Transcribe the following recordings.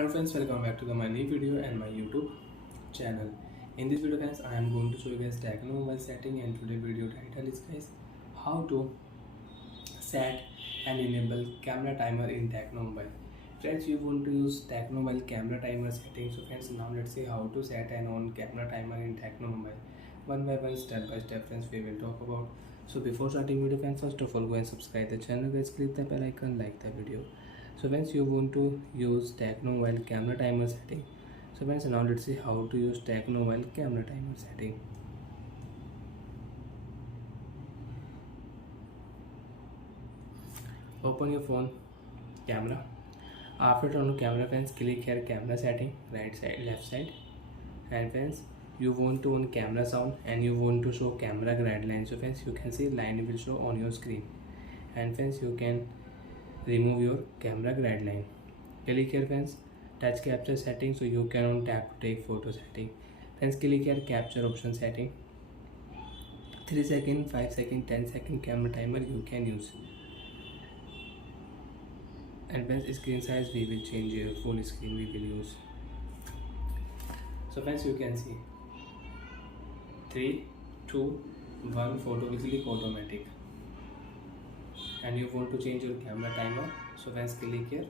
Hello friends, welcome back to my new video and my YouTube channel. In this video guys, I am going to show you guys Tecno mobile setting, and today video title is guys how to set and enable camera timer in Tecno mobile. Friends, you want to use Tecno mobile camera timer setting. So friends, now let's see how to set and on camera timer in Tecno mobile. One by one, step by step friends, we will talk about. So before starting video friends, first of all go and subscribe the channel guys, click the bell icon, like the video. So friends, you want to use Tecno mobile camera timer setting. So friends, now let's see how to use Tecno mobile camera timer setting. Open your phone camera. After turn on camera friends, click here camera setting, right side, left side, and friends, you want to on camera sound and you want to show camera guideline. So friends, you can see line will show on your screen, and friends, you can remove your camera guideline. Click here friends, touch capture setting, so you can on tap to take photo setting. Friends, click here capture option setting. 3 second, 5 second, 10 second camera timer you can use. And friends, screen size we will change here, full screen we will use. So friends, you can see 3 2 1 photo will click automatic, and you want to change your camera timer. So friends, click here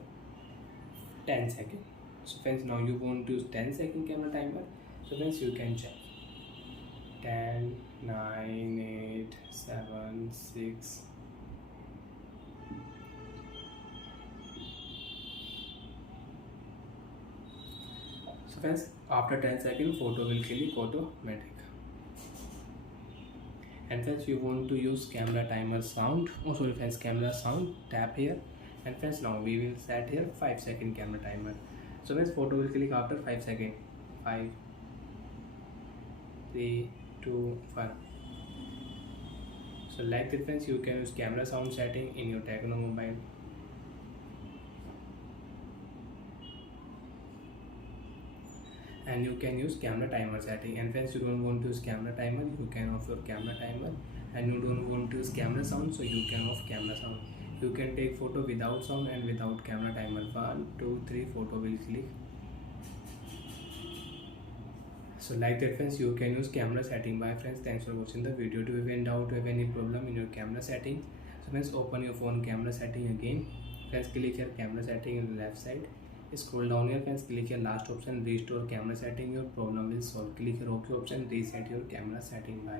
10 second. So friends, now you want to use 10 second camera timer. So friends, you can check 10 9 8 7 6. So friends, after 10 seconds photo will click automatic. And friends, you want to use camera timer sound, friends, camera sound, tap here. And friends, now we will set here 5 second camera timer. So friends, photo will click after 5 seconds. 5 3 2 1. So like that friends, you can use camera sound setting in your Tecno mobile. And you can use camera timer setting. And friends, you don't want to use camera timer, you can off your camera timer. And you don't want to use camera sound, so you can off camera sound. You can take photo without sound and without camera timer. 1 2 3 photo will click. So like that friends, you can use camera setting. Bye friends, thanks for watching the video. Do you have any doubt, do you have any problem in your camera setting? So friends, open your phone camera setting again. Friends, click here camera setting in the left side. Scroll down here friends, click here last option, restore camera setting. Your problem will solve. Click here OK option, reset your camera setting. Bye.